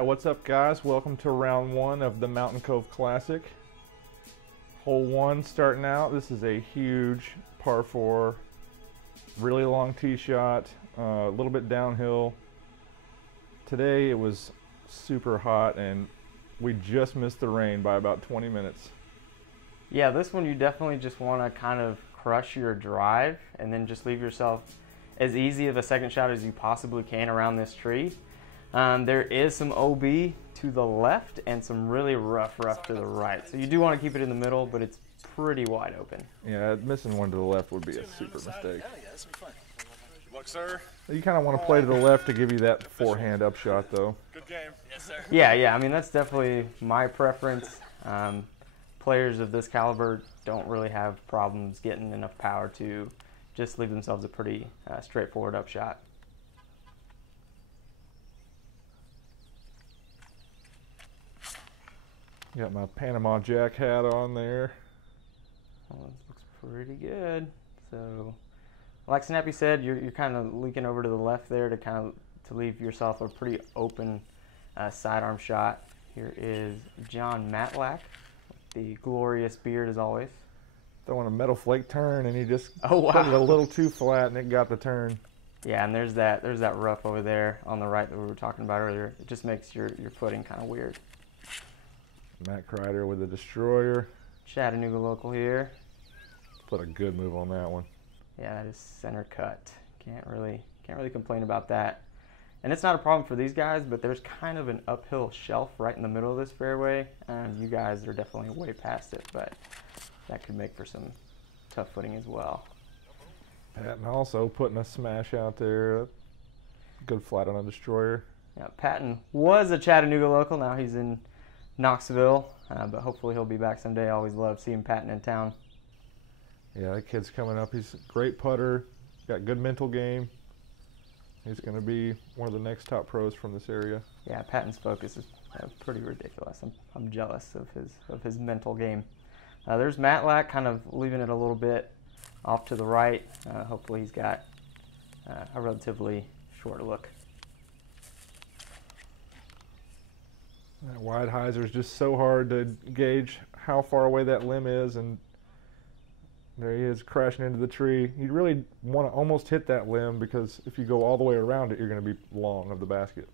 Alright, what's up guys? Welcome to round one of the Mountain Cove Classic. Hole 1 starting out. This is a huge par 4, really long tee shot, a little bit downhill. Today it was super hot and we just missed the rain by about 20 minutes. Yeah, this one you definitely just want to kind of crush your drive and then just leave yourself as easy of a second shot as you possibly can around this tree. There is some OB to the left and some really rough to the right. So you do want to keep it in the middle, but it's pretty wide open. Yeah, missing one to the left would be a super mistake. Yeah, that's be fun. Good luck, sir. You kind of want to play to the left to give you that forehand upshot though. Good game. Yes, sir. Yeah, I mean, that's definitely my preference. Players of this caliber don't really have problems getting enough power to just leave themselves a pretty straightforward upshot. Got my Panama Jack hat on there. Well, this looks pretty good. So, like Snappy said, you're kind of leaking over to the left there to leave yourself a pretty open sidearm shot. Here is John Matlack, the glorious beard as always. Throwing a metal flake turn and he just put it a little too flat and it got the turn. Yeah, and there's that rough over there on the right that we were talking about earlier. It just makes your footing kind of weird. Matt Crider with the destroyer. Chattanooga local here. Put a good move on that one. Yeah, that is center cut. Can't really complain about that. And it's not a problem for these guys, but there's kind of an uphill shelf right in the middle of this fairway, and you guys are definitely way past it, but that could make for some tough footing as well. Patton also putting a smash out there. Good flat on a destroyer. Yeah, Patton was a Chattanooga local. Now he's in Knoxville, but hopefully he'll be back someday. I always love seeing Patton in town. Yeah, that kid's coming up. He's a great putter, got good mental game. He's going to be one of the next top pros from this area. Yeah, Patton's focus is pretty ridiculous. I'm jealous of his mental game. There's Matlack kind of leaving it a little bit off to the right. Hopefully he's got a relatively short look. That wide hyzer is just so hard to gauge how far away that limb is, and there he is crashing into the tree. You really want to almost hit that limb because if you go all the way around it, you're going to be long of the basket.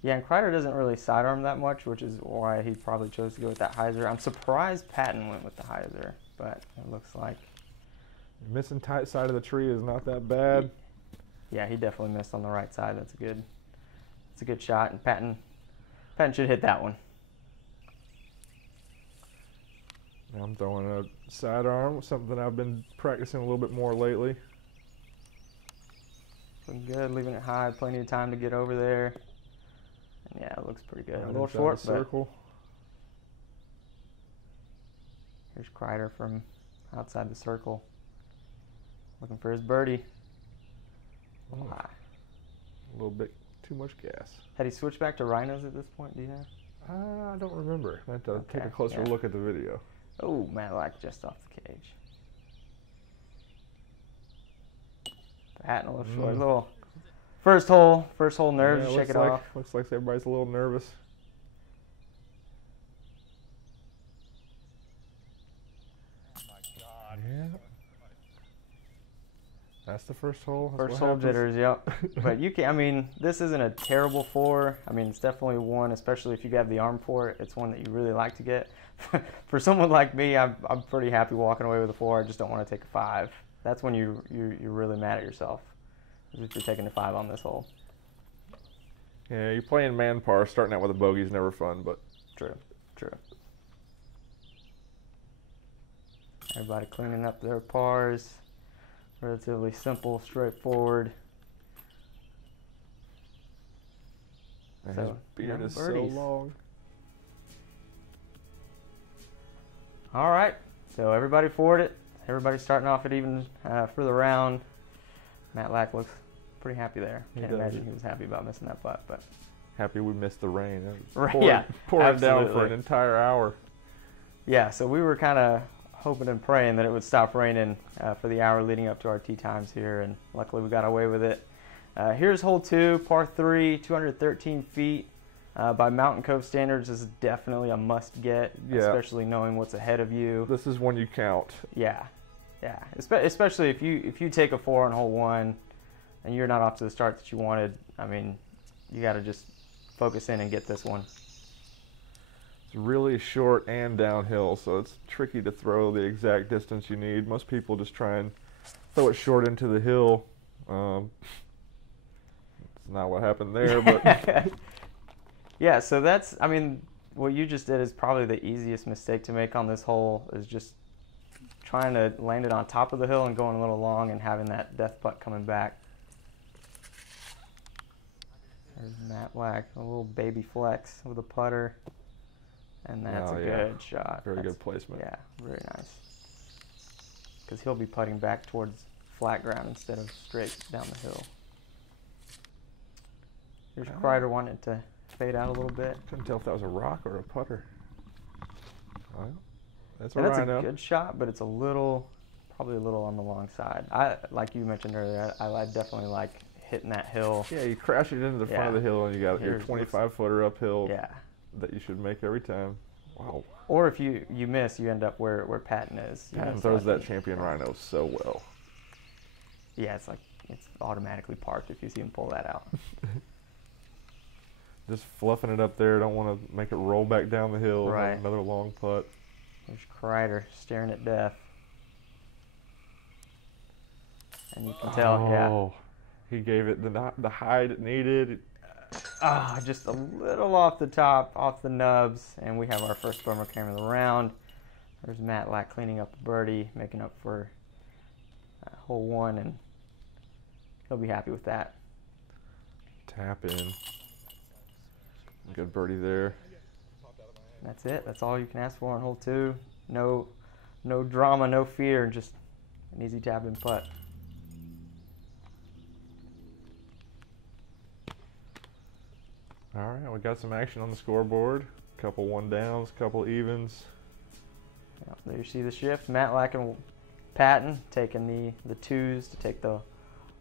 Yeah, and Crider doesn't really sidearm that much, which is why he probably chose to go with that hyzer. I'm surprised Patton went with the hyzer, but it looks like missing tight side of the tree is not that bad. Yeah, he definitely missed on the right side. That's a good shot, and Patton should hit that one. I'm throwing a sidearm, something I've been practicing a little bit more lately. Looking good, leaving it high, plenty of time to get over there. And yeah, it looks pretty good. Right, a little short, the circle. Here's Crider from outside the circle, looking for his birdie. Oh, High. A little bit too much gas. Had he switched back to rhinos at this point, do you know? I don't remember. I have to take a closer look at the video. Oh, Matlack just off the cage. Patton a little short. Little first hole nerves. Yeah, Shake it off. Looks like everybody's a little nervous. Oh my God. Yeah. That's the first hole. First hole jitters, yep. But you can. I mean, this isn't a terrible 4. I mean, it's definitely one, especially if you have the arm for it. It's one that you really like to get. For someone like me, I'm pretty happy walking away with a 4. I just don't want to take a 5. That's when you're really mad at yourself, if you're taking a 5 on this hole. Yeah, you're playing man par. Starting out with a bogey is never fun, but True. Everybody cleaning up their pars. Relatively simple, straightforward. and his beard is so long. All right, so everybody forward it. Everybody's starting off at even for the round. Matlack looks pretty happy there. Can't imagine he was happy about missing that putt, but happy we missed the rain. Poured down for an entire hour. Yeah, so we were kind of hoping and praying that it would stop raining for the hour leading up to our tee times here, and luckily we got away with it. Here's hole 2, par 3, 213 feet. By Mountain Cove standards, this is definitely a must-get, especially knowing what's ahead of you. This is when you count. Yeah, yeah. Especially if you take a 4 on hole 1 and you're not off to the start that you wanted. I mean, you got to just focus in and get this one. It's really short and downhill, so it's tricky to throw the exact distance you need. Most people just try and throw it short into the hill. It's not what happened there, but yeah. So that's, I mean, what you just did is probably the easiest mistake to make on this hole, is just trying to land it on top of the hill and going a little long and having that death putt coming back. There's Matlack, a little baby flex with a putter, and that's a good shot. Very good placement. Yeah, very nice. Because he'll be putting back towards flat ground instead of straight down the hill. Here's Crider wanting to fade out a little bit. Couldn't tell if that was a rock or a putter. Well, that's a good shot, but it's probably a little on the long side. Like you mentioned earlier, I definitely like hitting that hill. Yeah, you crash it into the front of the hill, and you got your 25-footer uphill that you should make every time. Wow. Or if you miss, you end up where Patton is. Patton throws that champion rhino so well. Yeah, it's like it's automatically parked if you see him pull that out. Just fluffing it up there. Don't want to make it roll back down the hill. Right. Another long putt. There's Crider staring at death. And you can tell, he gave it the height it needed. Just a little off the top, off the nubs, and we have our first bummer cam of the round. There's Matlack cleaning up the birdie, making up for hole 1, and he'll be happy with that. Tap in. Good birdie there. That's it. That's all you can ask for on hole 2. No drama, no fear, just an easy tap and putt. All right, we got some action on the scoreboard. Couple 1-downs, couple evens. Yep, there you see the shift. Matlack and Patton taking the 2s to take the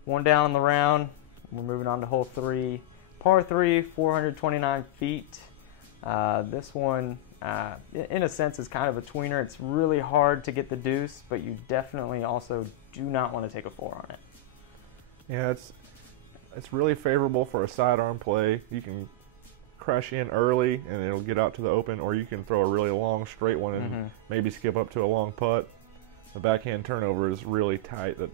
1 down on the round. We're moving on to hole 3. Par 3, 429 feet. This one, in a sense, is kind of a tweener. It's really hard to get the deuce, but you definitely also do not want to take a 4 on it. Yeah, it's really favorable for a sidearm play. You can crash in early and it'll get out to the open, or you can throw a really long straight one and maybe skip up to a long putt. The backhand turnover is really tight. The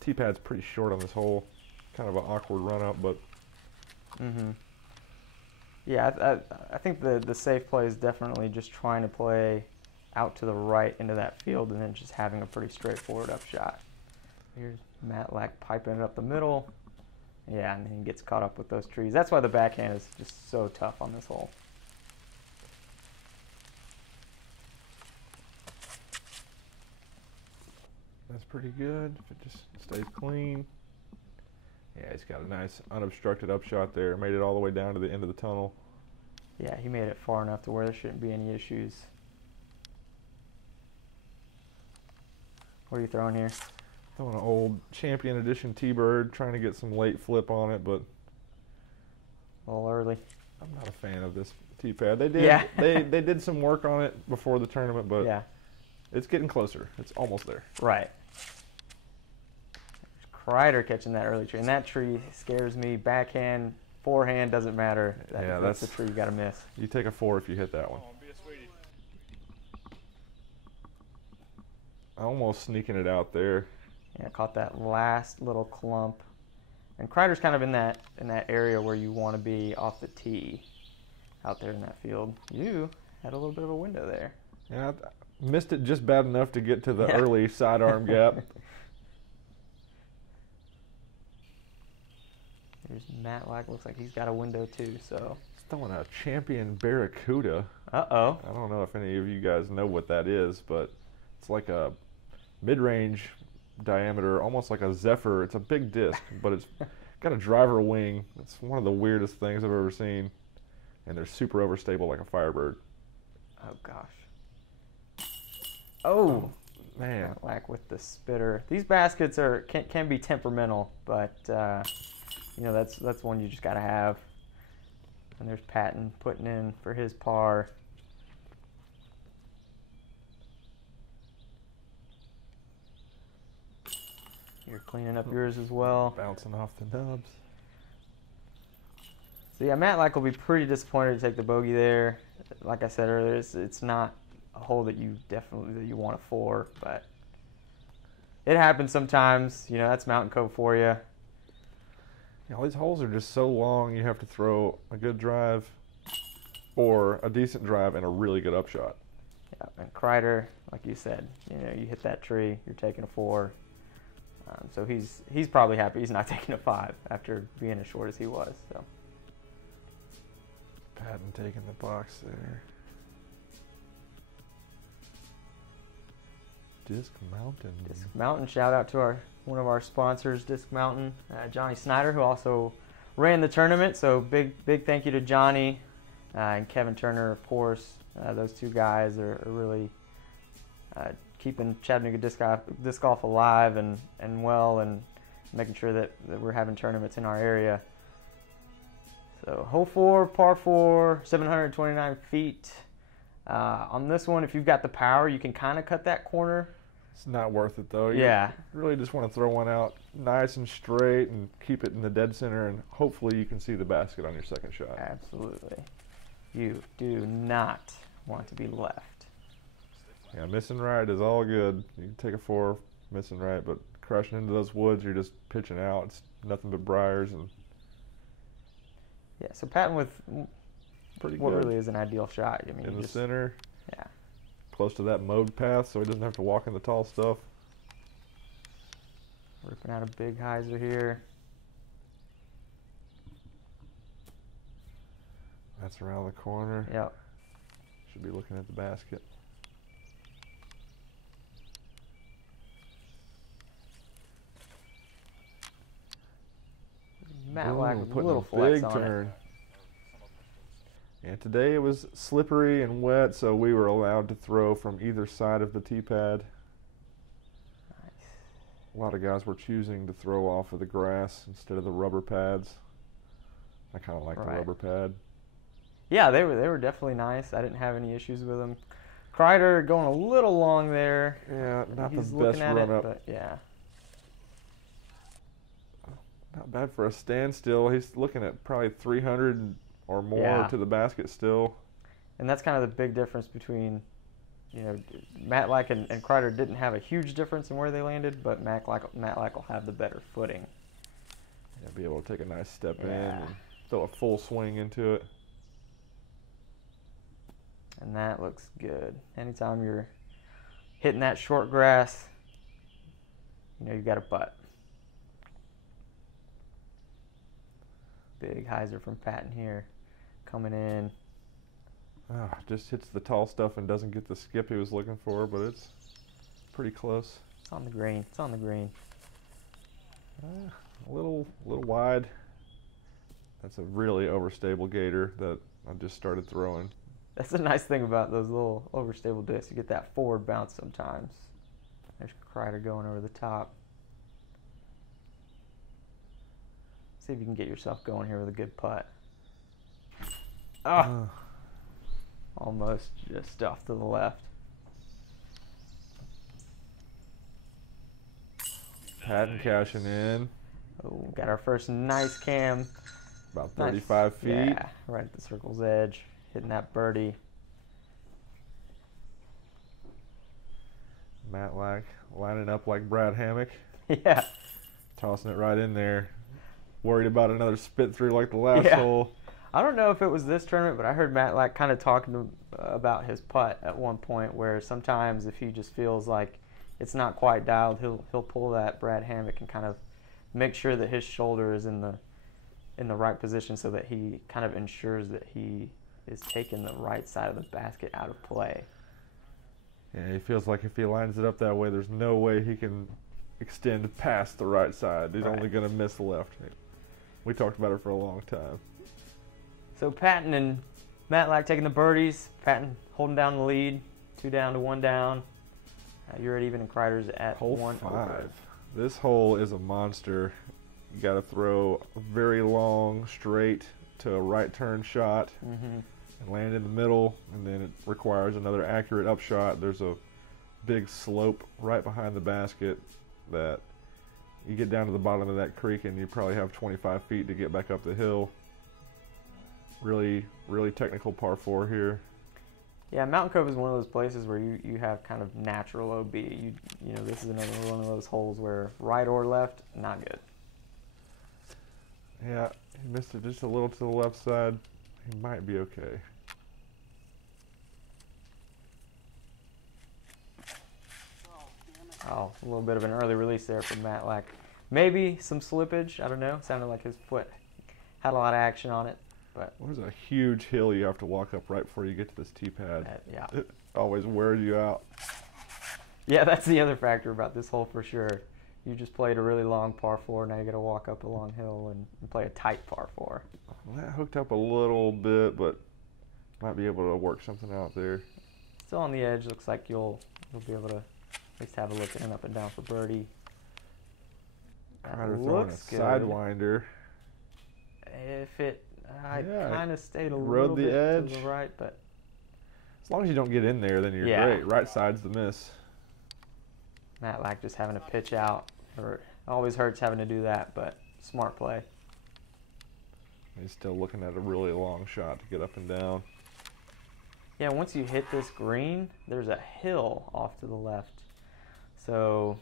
tee pad's pretty short on this hole. Kind of an awkward run up, but yeah, I think the safe play is definitely just trying to play out to the right into that field and then just having a pretty straightforward up shot. Here's Matlack piping it up the middle. Yeah, and he gets caught up with those trees. That's why the backhand is just so tough on this hole. that's pretty good. If it just stays clean. Yeah, he's got a nice unobstructed upshot there. Made it all the way down to the end of the tunnel. Yeah, he made it far enough to where there shouldn't be any issues. What are you throwing here? Throwing an old Champion Edition T-Bird, trying to get some late flip on it, but A little early. I'm not a fan of this T-pad. They did they did some work on it before the tournament, but it's getting closer. It's almost there. Right. Crider catching that early tree, and that tree scares me. Backhand, forehand, doesn't matter. That's the tree you got to miss. You take a 4 if you hit that one. Almost sneaking it out there. Yeah, caught that last little clump. And Crider's kind of in that area where you want to be off the tee, out there in that field. You had a little bit of a window there. Yeah, I missed it just bad enough to get to the early sidearm gap. Here's Matlack. Looks like he's got a window too. So He's throwing a Champion Barracuda. Uh-oh. I don't know if any of you guys know what that is, but it's like a mid-range diameter, almost like a Zephyr. It's a big disc, but it's got a driver wing. It's one of the weirdest things I've ever seen, and they're super overstable like a Firebird. Oh gosh. Oh man, Matlack with the spitter. These baskets can be temperamental, but you know that's one you just got to have. And there's Patton putting in for his par. You're cleaning up yours as well. Bouncing off the nubs. So yeah, Matlack will be pretty disappointed to take the bogey there. Like I said earlier, it's not a hole that you want a 4, but it happens sometimes. You know, that's Mountain Cove for you. Yeah, all these holes are just so long. You have to throw a good drive, or a decent drive and a really good upshot. Yeah, and Crider, like you said, you know, you hit that tree, you're taking a 4. So he's probably happy he's not taking a 5 after being as short as he was. So Patton taking the box there. Disc Mountain. Disc Mountain, shout out to one of our sponsors, Disc Mountain, Johnnie Snyder, who also ran the tournament. So big thank you to Johnnie and Kevin Turner, of course. Those two guys are really keeping Chattanooga disc golf alive and well, and making sure that we're having tournaments in our area. So hole 4, par 4, 729 feet. On this one, if you've got the power, you can kind of cut that corner. It's not worth it though. Yeah. You really just want to throw one out nice and straight and keep it in the dead center, and hopefully you can see the basket on your second shot. Absolutely. You do not want to be left. Yeah, missing right is all good. You can take a 4, missing right, but crushing into those woods, you're just pitching out. It's nothing but briars and. Yeah, so Patton with pretty what good. Really is an ideal shot. I mean, In the center. Yeah. Close to that mowed path, so he doesn't have to walk in the tall stuff. Ripping out a big hyzer here. That's around the corner. Yep. Should be looking at the basket. Matlack Ooh, with a putting little a flex big on turn. it. And today it was slippery and wet, so we were allowed to throw from either side of the tee pad. Nice. A lot of guys were choosing to throw off of the grass instead of the rubber pads. I kind of like the rubber pad. Yeah, they were definitely nice. I didn't have any issues with them. Crider going a little long there. Yeah, not He's the looking best at run it, up. but yeah. Not bad for a standstill. He's looking at probably 300 or more to the basket still. And that's kind of the big difference between, you know, Matlack and Crider didn't have a huge difference in where they landed, but Matlack will have the better footing. Yeah, be able to take a nice step in and throw a full swing into it. And that looks good. Anytime you're hitting that short grass, you know you've got a putt. Big hyzer from Patton here, coming in. Just hits the tall stuff and doesn't get the skip he was looking for, but it's pretty close. It's on the green. It's on the green. A little wide. That's a really overstable gator that I just started throwing. That's the nice thing about those little overstable discs. You get that forward bounce sometimes. There's Crider going over the top. See if you can get yourself going here with a good putt. Almost just off to the left. Patton cashing in. Oh, got our first nice cam. About 35 feet. Yeah, right at the circle's edge. Hitting that birdie. Matlack lining up like Brad Hammock. Yeah. Tossing it right in there. Worried about another spit through like the last hole. I don't know if it was this tournament, but I heard Matlack kind of talking about his putt at one point, where sometimes if he just feels like it's not quite dialed, he'll pull that Brad Hammock and kind of make sure that his shoulder is in the right position, so that he kind of ensures that he is taking the right side of the basket out of play. Yeah, he feels like if he lines it up that way, there's no way he can extend past the right side. He's only going to miss the left. We talked about it for a long time. So Patton and Matlack taking the birdies. Patton holding down the lead. 2 down to 1 down. You're at even, and Crider's at hole 1 5. over. This hole is a monster. You got to throw a very long, straight to a right turn shot Mm-hmm. and land in the middle, and then it requires another accurate upshot. There's a big slope right behind the basket that you get down to the bottom of that creek and you probably have 25 feet to get back up the hill. Really, really technical par 4 here. Yeah, Mountain Cove is one of those places where you have kind of natural OB. You know, this is another one of those holes where right or left, not good. Yeah, he missed it just a little to the left side. He might be okay. Oh, a little bit of an early release there from Matlack. Maybe some slippage, I don't know. Sounded like his foot had a lot of action on it. But There's a huge hill you have to walk up right before you get to this tee pad. yeah. It always wears you out. Yeah, that's the other factor about this hole for sure. You just played a really long par 4, now you got to walk up a long hill and play a tight par 4. Well, that hooked up a little bit, but might be able to work something out there. Still on the edge, looks like you'll be able to at least have a look in up and down for birdie. Crider throwing a sidewinder. If it, I Yeah, kind of stayed a rode little the bit edge. to the right, but As long as you don't get in there, then you're Yeah. great. Right side's the miss. Matlack just having to pitch out. It always hurts having to do that, but smart play. He's still looking at a really long shot to get up and down. Yeah, once you hit this green, there's a hill off to the left. So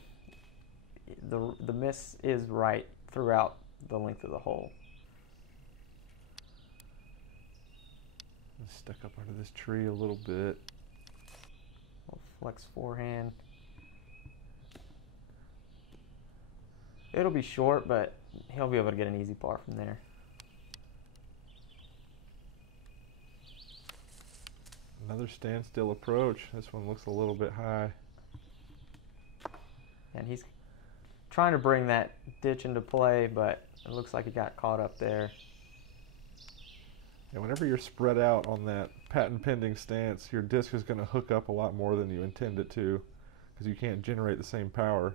the miss is right throughout the length of the hole. Stuck up under this tree a little bit. Little flex forehand. It'll be short, but he'll be able to get an easy par from there. Another standstill approach. This one looks a little bit high. And he's trying to bring that ditch into play, but it looks like he got caught up there. And whenever you're spread out on that patent pending stance, your disc is going to hook up a lot more than you intend it to because you can't generate the same power.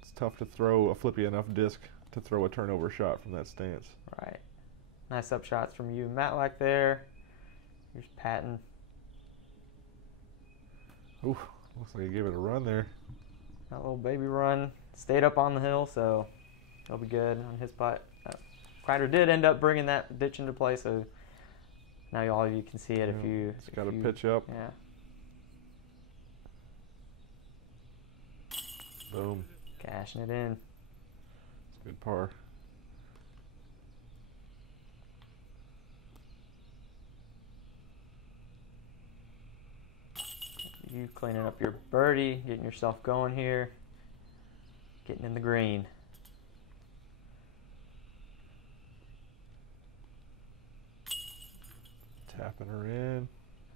It's tough to throw a flippy enough disc to throw a turnover shot from that stance. Right. Nice up shots from you. Matlack there. Here's Patton. Ooh, looks like he gave it a run there. That little baby run. Stayed up on the hill, so he'll be good on his putt. Crider did end up bringing that ditch into play, so now all of you can see it if you... It's got to pitch up. Yeah. Boom. Cashing it in. It's a good par. You cleaning up your birdie, getting yourself going here. Getting in the green. Tapping her in.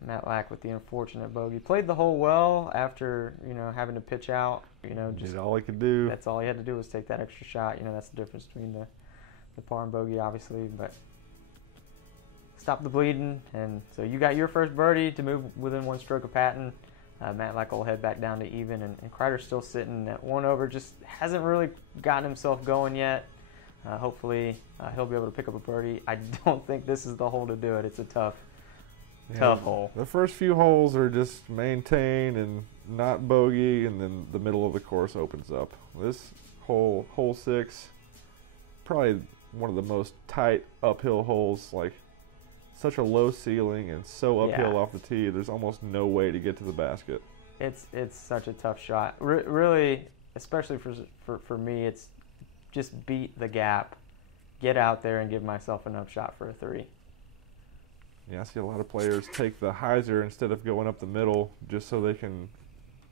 Matlack with the unfortunate bogey. Played the hole well after, having to pitch out. Just Did all he could do. that's all he had to do was take that extra shot. That's the difference between the par and bogey, obviously. But stop the bleeding, and so you got your first birdie to move within one stroke of Patton. Matlack will head back down to even, and Crider's still sitting at 1 over. Just hasn't really gotten himself going yet. Hopefully, he'll be able to pick up a birdie. I don't think this is the hole to do it. It's a tough hole. The first few holes are just maintain and not bogey, and then the middle of the course opens up. This hole, hole 6, probably one of the most tight uphill holes. Like, such a low ceiling and so uphill off the tee. There's almost no way to get to the basket. It's such a tough shot. Really, especially for me, it's just beat the gap, get out there and give myself an up shot for a 3. Yeah, I see a lot of players take the hyzer instead of going up the middle just so they can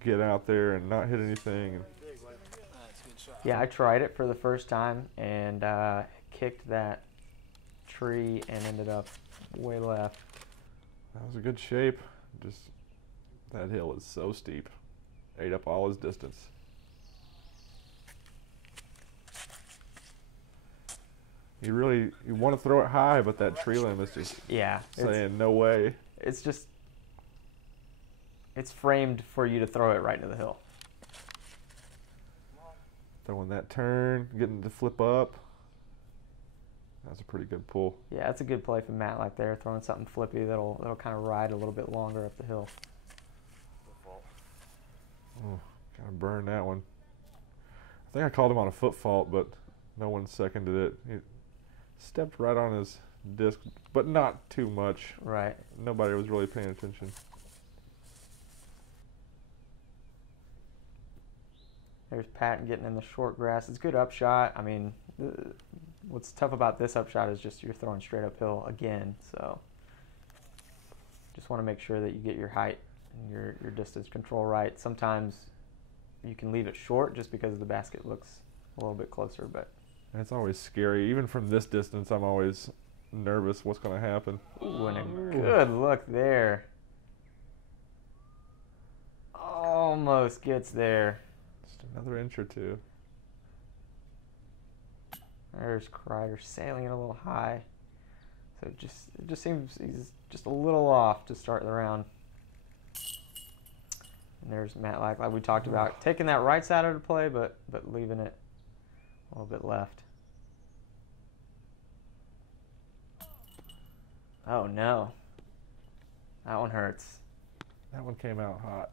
get out there and not hit anything. Yeah, I tried it for the first time and kicked that tree and ended up way left. That was a good shape. Just that hill is so steep. Ate up all his distance. You want to throw it high, but that tree limb is just saying no way. It's framed for you to throw it right into the hill. Throwing that turn, getting to flip up. That's a pretty good pull. Yeah, that's a good play from Matlack there, throwing something flippy that'll kind of ride a little bit longer up the hill. Oh, kind of burned that one. I think I called him on a foot fault, but no one seconded it. He stepped right on his disc, but not too much. Right. Nobody was really paying attention. There's Patton getting in the short grass. It's a good upshot. I mean, what's tough about this upshot is just you're throwing straight uphill again. So just want to make sure that you get your height and your distance control right. Sometimes you can leave it short just because the basket looks a little bit closer, but it's always scary. Even from this distance, I'm always nervous what's going to happen. Ooh, and a good look there. Almost gets there. Just another inch or two. There's Crider sailing it a little high. So it just seems he's just a little off to start the round. And there's Matlack, like we talked about, taking that right side of the play, but leaving it a little bit left. Oh no, that one hurts. That one came out hot.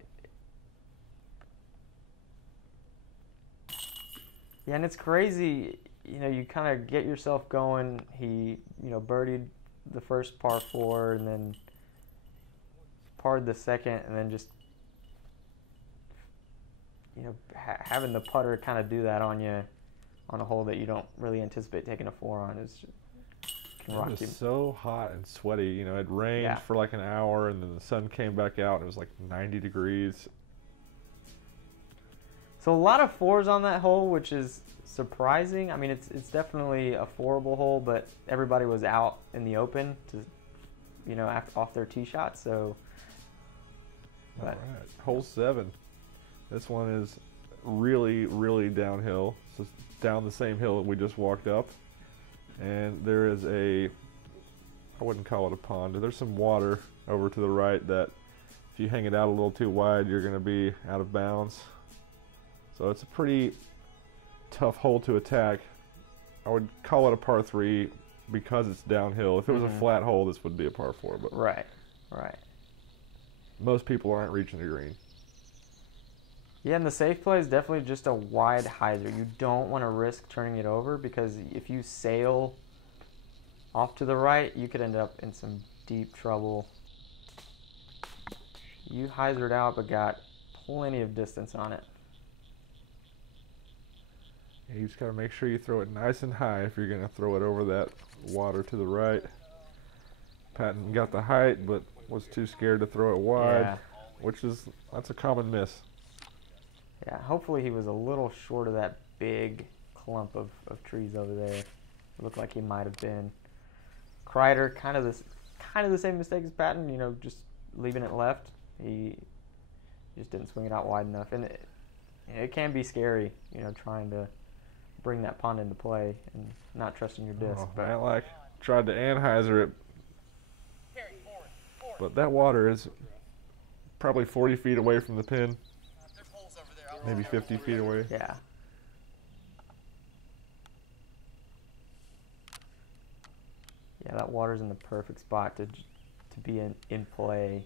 Yeah, and it's crazy. You know, you kind of get yourself going. He, birdied the first par 4 and then parred the second, and then just, having the putter kind of do that on you on a hole that you don't really anticipate taking a 4 on is can rock you. It was so hot and sweaty. It rained for like an hour, and then the sun came back out, and it was like 90 degrees. So a lot of 4s on that hole, which is surprising. I mean, it's definitely a 4-able hole, but everybody was out in the open to, off their tee shot. So, all right, hole 7. This one is really, really downhill. So it's down the same hill that we just walked up, and there is I wouldn't call it a pond. There's some water over to the right that, if you hang it out a little too wide, you're going to be out of bounds. So it's a pretty tough hole to attack. I would call it a par 3 because it's downhill. If it was a flat hole, this would be a par 4. But right. most people aren't reaching the green. Yeah, and the safe play is definitely just a wide hyzer. You don't want to risk turning it over, because if you sail off to the right, you could end up in some deep trouble. You hyzered out, but got plenty of distance on it. You just got to make sure you throw it nice and high if you're going to throw it over that water to the right. Patton got the height, but was too scared to throw it wide, that's a common miss. Yeah, hopefully he was a little short of that big clump of trees over there. It looked like he might have been. Crider, kind of the same mistake as Patton, just leaving it left. He just didn't swing it out wide enough. And it can be scary, trying to bring that pond into play and not trusting your disc. Matlack tried to Anheuser it, but that water is probably 40 feet away from the pin, maybe 50 feet away. Yeah. Yeah, that water's in the perfect spot to be in play.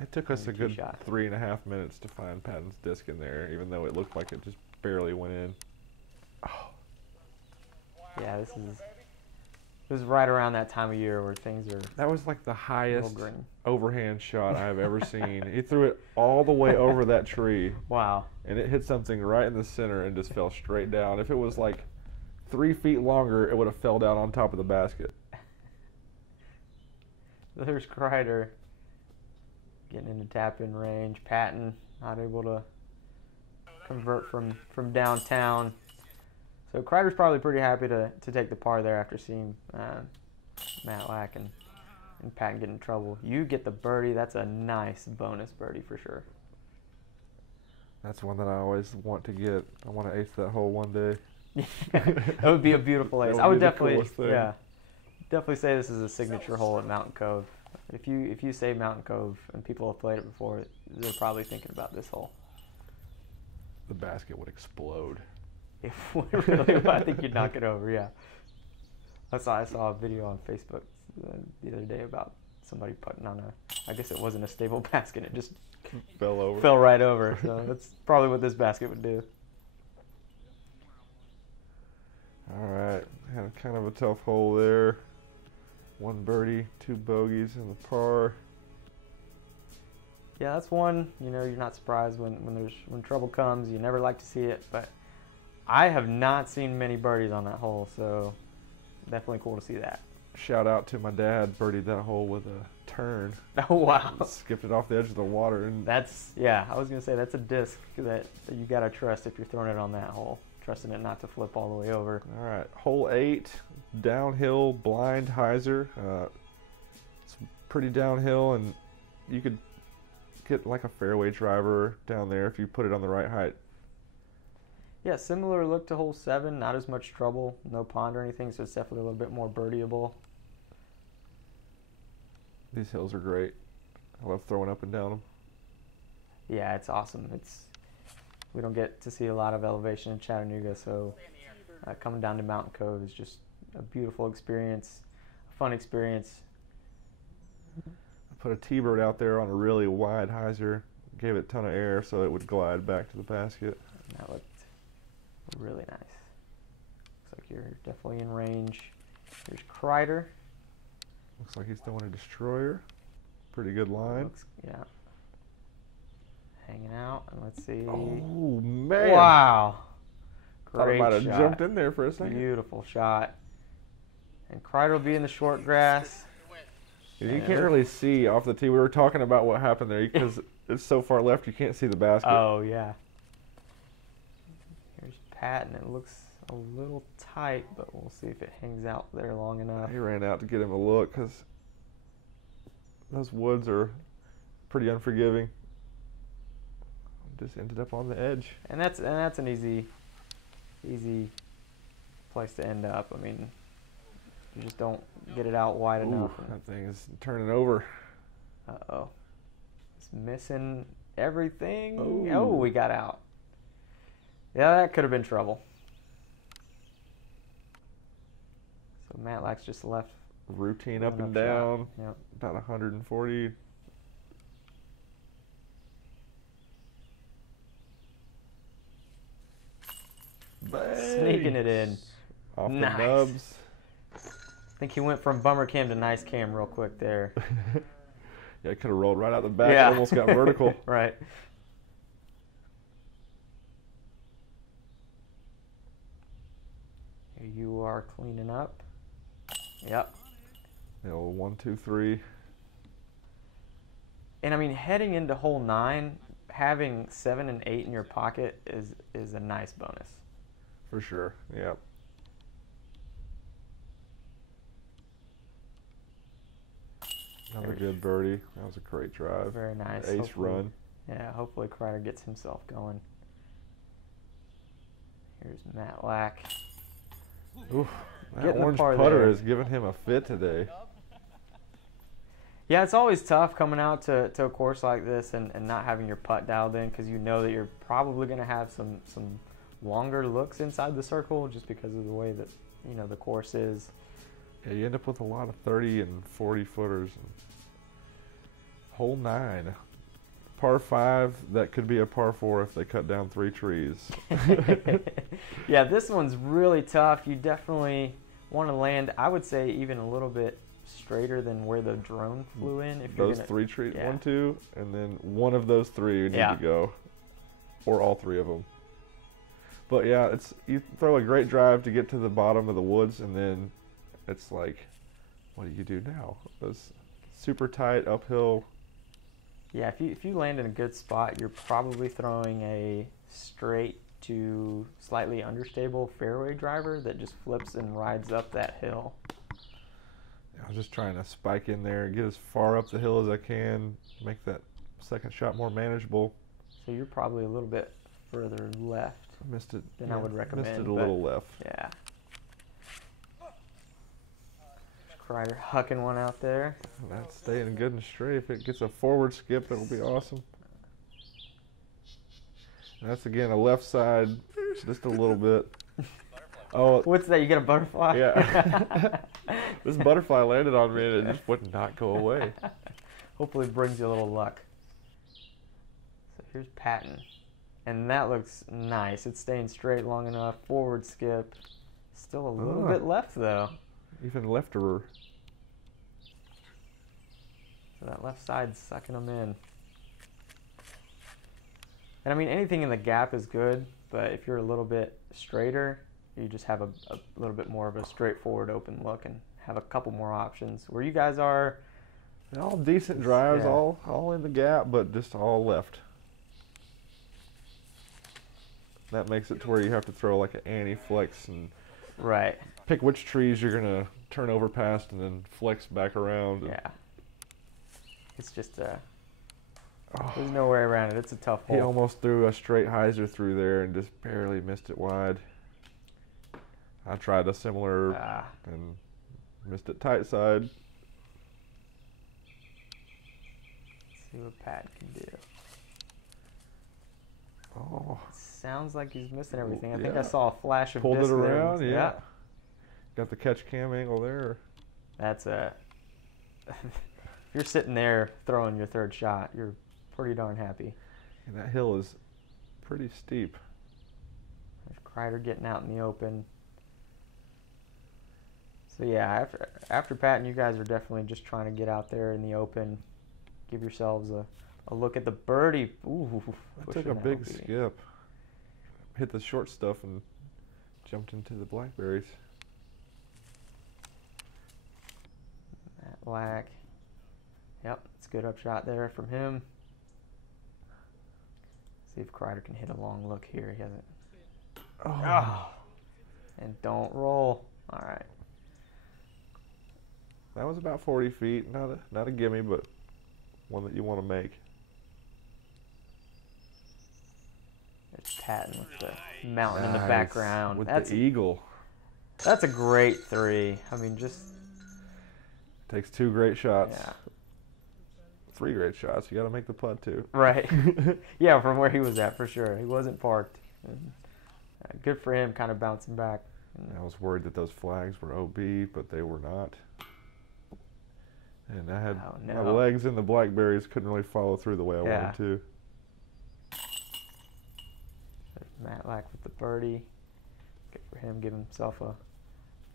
It took us a good 3.5 minutes to find Patton's disc in there, even though it looked like it just barely went in. Yeah, this is right around that time of year where things are. That was like the highest overhand shot I've ever seen. He threw it all the way over that tree. Wow. And it hit something right in the center and just fell straight down. If it was like 3 feet longer, it would have fell down on top of the basket. There's Crider getting into tap-in range. Patton not able to convert from downtown. So Crider's probably pretty happy to take the par there after seeing Matlack and Patton get in trouble. You get the birdie. That's a nice bonus birdie for sure. That's one that I always want to get. I want to ace that hole one day. That would be a beautiful ace. I would definitely say this is a signature hole at Mountain Cove. If you say Mountain Cove and people have played it before, they're probably thinking about this hole. The basket would explode. If we really, I think you'd knock it over, yeah. I saw a video on Facebook the other day about somebody putting on I guess it wasn't a stable basket. It just fell right over. So that's probably what this basket would do. All right, had kind of a tough hole there. 1 birdie, 2 bogeys in the par. Yeah, that's one. You know, you're not surprised when trouble comes. You never like to see it, but I have not seen many birdies on that hole, so definitely cool to see that. Shout out to my dad, birdied that hole with a turn. Oh wow! Skipped it off the edge of the water, and that's I was gonna say that's a disc that you gotta trust if you're throwing it on that hole. Trusting it not to flip all the way over. All right, hole 8, downhill, blind hyzer. It's pretty downhill, and you could get like a fairway driver down there if you put it on the right height. Yeah, similar look to hole 7. Not as much trouble, no pond or anything, so it's definitely a little bit more birdieable. These hills are great. I love throwing up and down them. Yeah, it's awesome. We don't get to see a lot of elevation in Chattanooga, so coming down to Mountain Cove is just a beautiful experience, a fun experience. I put a T-bird out there on a really wide hyzer, gave it a ton of air so it would glide back to the basket. That looked really nice. Looks like you're definitely in range. Here's Crider. Looks like he's throwing a destroyer. Pretty good line. Yeah. Hanging out, and let's see. Oh, man. Wow. Thought I Great might have shot. jumped in there for a second. Beautiful shot. And Crider will be in the short grass. You can't really see off the tee. We were talking about what happened there because it's so far left you can't see the basket. Oh, yeah. Here's Patton. It looks a little tight, but we'll see if it hangs out there long enough. He ran out to get him a look because those woods are pretty unforgiving. Just ended up on the edge. And that's an easy place to end up. I mean, you just don't get it out wide enough. That thing is turning over. Uh-oh. It's missing everything. Ooh. Oh, we got out. Yeah, that could have been trouble. So Matlack's just left. Routine up and shot. down. Yep. About 140. Sneaking it in. Off Nice. the nubs. I think he went from bummer cam to nice cam real quick there. Yeah, it could have rolled right out the back. Yeah. It almost got vertical. Right. Here you are cleaning up. Yep. The old 1, 2, 3. And I mean, heading into hole 9, having 7 and 8 in your pocket is a nice bonus. For sure. Yep. Another good birdie. That was a great drive. Very nice. Ace Hopefully- run. Yeah, hopefully Crider gets himself going. Here's Matlack. Oof, that Getting the orange par putter there. is giving him a fit today. Yeah, it's always tough coming out to a course like this and not having your putt dialed in because you know that you're probably going to have some longer looks inside the circle just because of the way that, you know, the course is. Yeah, you end up with a lot of 30 and 40 footers. Hole 9. Par 5, that could be a par 4 if they cut down 3 trees. Yeah, this one's really tough. You definitely want to land, I would say, even a little bit straighter than where the drone flew in. If Those you're 3 trees, yeah. 1, 2, and then one of those 3 you need Yeah. to go. Or all 3 of them. But yeah, you throw a great drive to get to the bottom of the woods, and then it's like, what do you do now? Those super tight uphill. Yeah, if you land in a good spot, you're probably throwing a straight to slightly understable fairway driver that just flips and rides up that hill. I was just trying to spike in there and get as far up the hill as I can, make that second shot more manageable. So you're probably a little bit further left I missed it. than I would recommend. Missed it a but little left. Yeah. Crider hucking one out there. That's staying good and straight. If it gets a forward skip, that'll be awesome. And that's again a left side, just a little bit. Oh, What's that? You get a butterfly? yeah. This butterfly landed on me and it just would not go away. Hopefully it brings you a little luck. So here's Patton. And that looks nice. It's staying straight long enough. Forward skip. Still a little bit left though. Even lefterer. So that left side's sucking them in. And I mean, anything in the gap is good, but if you're a little bit straighter, you just have a little bit more of a straightforward open look and have a couple more options. Where you guys are, All decent drives, yeah. all in the gap, but just all left. That makes it to where you have to throw like an anti-flex and right, pick which trees you're gonna turn over past and then flex back around. yeah. It's just there's no way around it. It's a tough hole. He almost threw a straight hyzer through there and just barely missed it wide. I tried a similar and missed it tight side. Let's see what Pat can do. Oh, Sounds like he's missing everything. I think yeah. I saw a flash of pulled disc it there. around, yeah. Got the catch cam angle there. That's a. If you're sitting there throwing your third shot, you're pretty darn happy. And that hill is pretty steep. There's Crider getting out in the open. So yeah, after Patton, you guys are definitely just trying to get out there in the open, give yourselves a look at the birdie. Ooh, I took a big skip. Hit the short stuff and jumped into the blackberries. Matlack. Yep, it's a good upshot there from him. See if Crider can hit a long look here. He hasn't. Oh. And don't roll. All right. That was about 40 feet. Not a gimme, but one that you want to make. There's Patton with the mountain in the background. With That's the eagle. That's a great three. I mean, just Takes 2 great shots. yeah. 3 great shots. You got to make the putt too. Right. Yeah, from where he was at, for sure. He wasn't parked. And, good for him, kind of bouncing back. I was worried that those flags were OB, but they were not. And I had my legs in the blackberries, couldn't really follow through the way I wanted to. There's Matlack with the birdie. Good for him, give himself a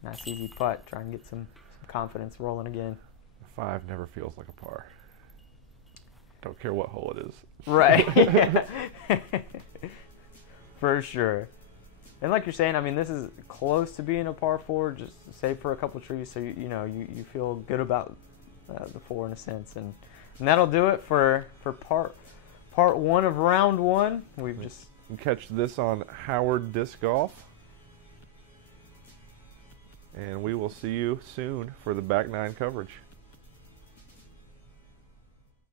nice easy putt. Try and get some confidence rolling again. 5 never feels like a par. Don't care what hole it is. Right. For sure. And like you're saying, I mean, this is close to being a par 4, just save for a couple trees, so you feel good about the 4 in a sense, and that'll do it for part 1 of round 1. We've just You can catch this on Howard Disc Golf, and we will see you soon for the back 9 coverage.